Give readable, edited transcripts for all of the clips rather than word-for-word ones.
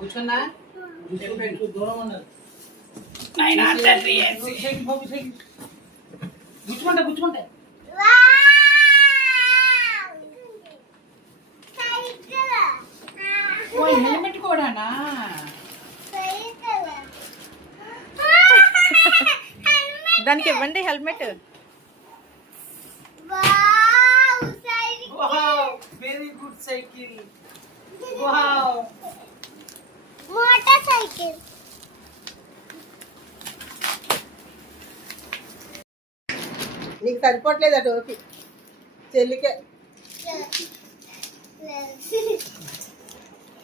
కూర్చున్నా దూరం ఉన్నారు గుచ్చుకుంటా గుచ్చుకుంటా హెల్మెట్ కూడానా దానికి ఇవ్వండి helmet. Very good cycle. Motor cycle. నీకు సరిపోవట్లేదు అటు ఓకే చెల్లికే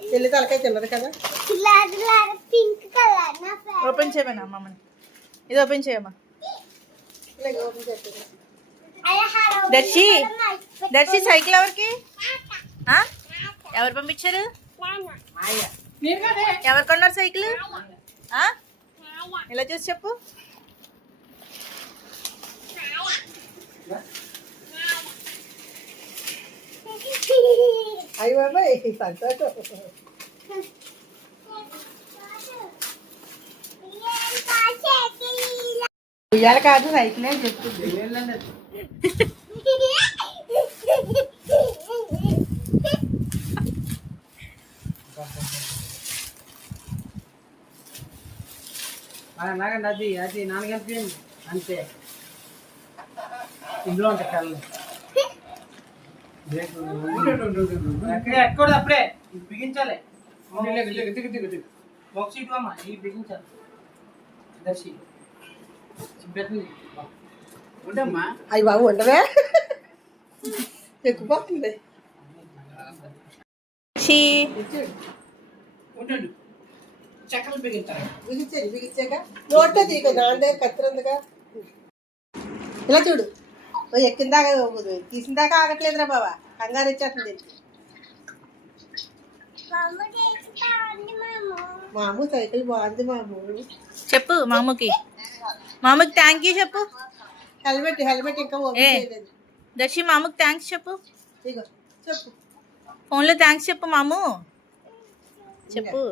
చెల్లి తలకాయ తిన్నది కదా. Pink colour. ఓపెన్ చేయమన్నా అమ్మమ్మని. ఇది ఓపెన్ చేయమ్మా. దర్శి దర్శి సైకిల్ ఎవరికి? ఎవరు పంపించారు? ఎవరు కొన్నారు సైకిల్? ఇలా చూసి చెప్పు. అయ్యి బాబాయ్ సంతోషం. ఉయ్యాల కాదు సైకిలే చెప్తుంది. నాగండి అది అది నాన్నగంటే అంతే ఇందులో ఉంటాయి కళ్ళు ఎక్కడ అప్పుడే బిగించాలి. ఒక సీటు అమ్మా ఇవి బిగించాలి. దర్శి ఉండమ్మా. అయ్యి బాబు ఉండవే ఎక్కుపోతుంది. ఉండండి చక్కలు బిగించాలి. బిగించేది బిగించాక నోట్లో తీగ నాన్న కత్తిరందుగా ఇలా చూడు. ఎక్కిందాకా తీసిన దాకా ఆగట్లేదురా బాబా, కంగారు ఇచ్చేస్తుంది. మాము సైకిల్ బాగుంది మాము. చెప్పు మామూకి. మామూకి థ్యాంక్ యూ చెప్పు. హెల్మెట్ హెల్మెట్ ఇంకా ఓపెన్ చేయలేదు. దర్శి మామూకి థ్యాంక్స్ చెప్పు. ఇగో చెప్పు ఫోన్లో థ్యాంక్స్ చెప్పు మాము. చెప్పు.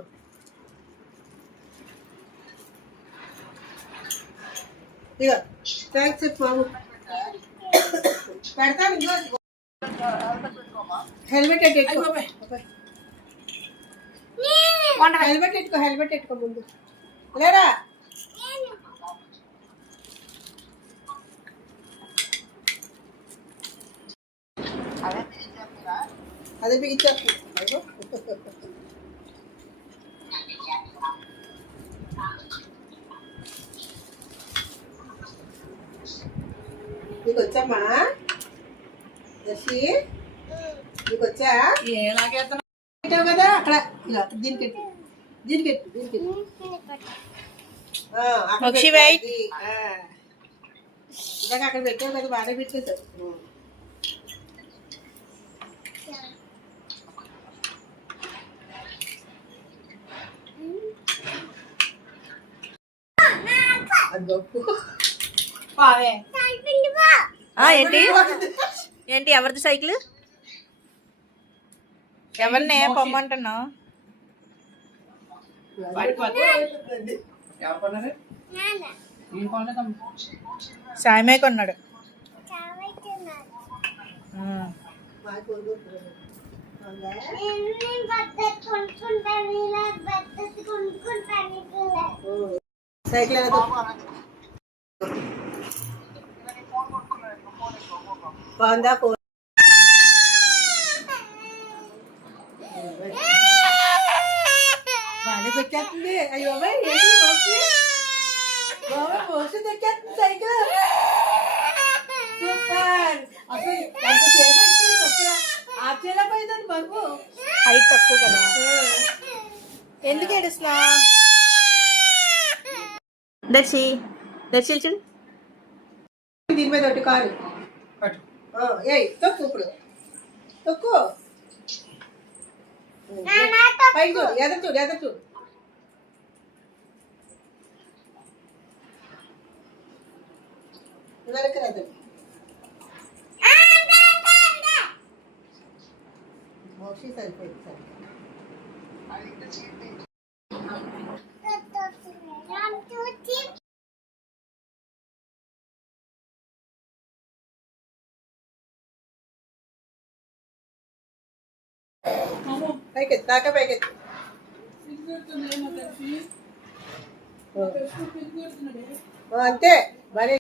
ఇగో థ్యాంక్స్ చెప్పు మాము. పెడతాను హెల్మెట్ ఎట్టుకో. హెల్మెట్ ఎట్టుకో హెల్మెట్ ఎట్టుకో ముందు లేరా. అదే బిగించారు. నీకు వచ్చామ్మా దర్శి? నీకు వచ్చా? పెట్టావు కదా అక్కడ. ఇలా దీనికి దీనికి దీనికి ఇందాక అక్కడ పెట్టావు కదా, బాగానే పెట్టేశావు. ఏంటి ఏంటి ఎవరిది సైకిల్? ఎవరినే పొమ్మంటున్నావు? సాయమే కొన్నాడు. సైకిల్ బాగుందా? బాగానే తెచ్చేస్తుంది. అయ్యో మోసం తెచ్చేస్తుంది సైకిల్. సూపర్. అసలు ఎంత ఆశ్చర్యపోయిందని బరువు హైట్ తక్కువ కదా. ఎందుకు ఏడుస్తున్నా? దర్శి దర్శి చూడు. దీని మీద ఒకటి కారు ఏయ్ తొక్కు. ఇప్పుడు తొక్కు. పైకి చూడు, ఎదురు చూడు, ఎదురు చూడు. వెనక్కి రాదు మోక్షి సరిపోయింది సరే పైకెత్తు దాకా పైకెత్తు అంతే మరి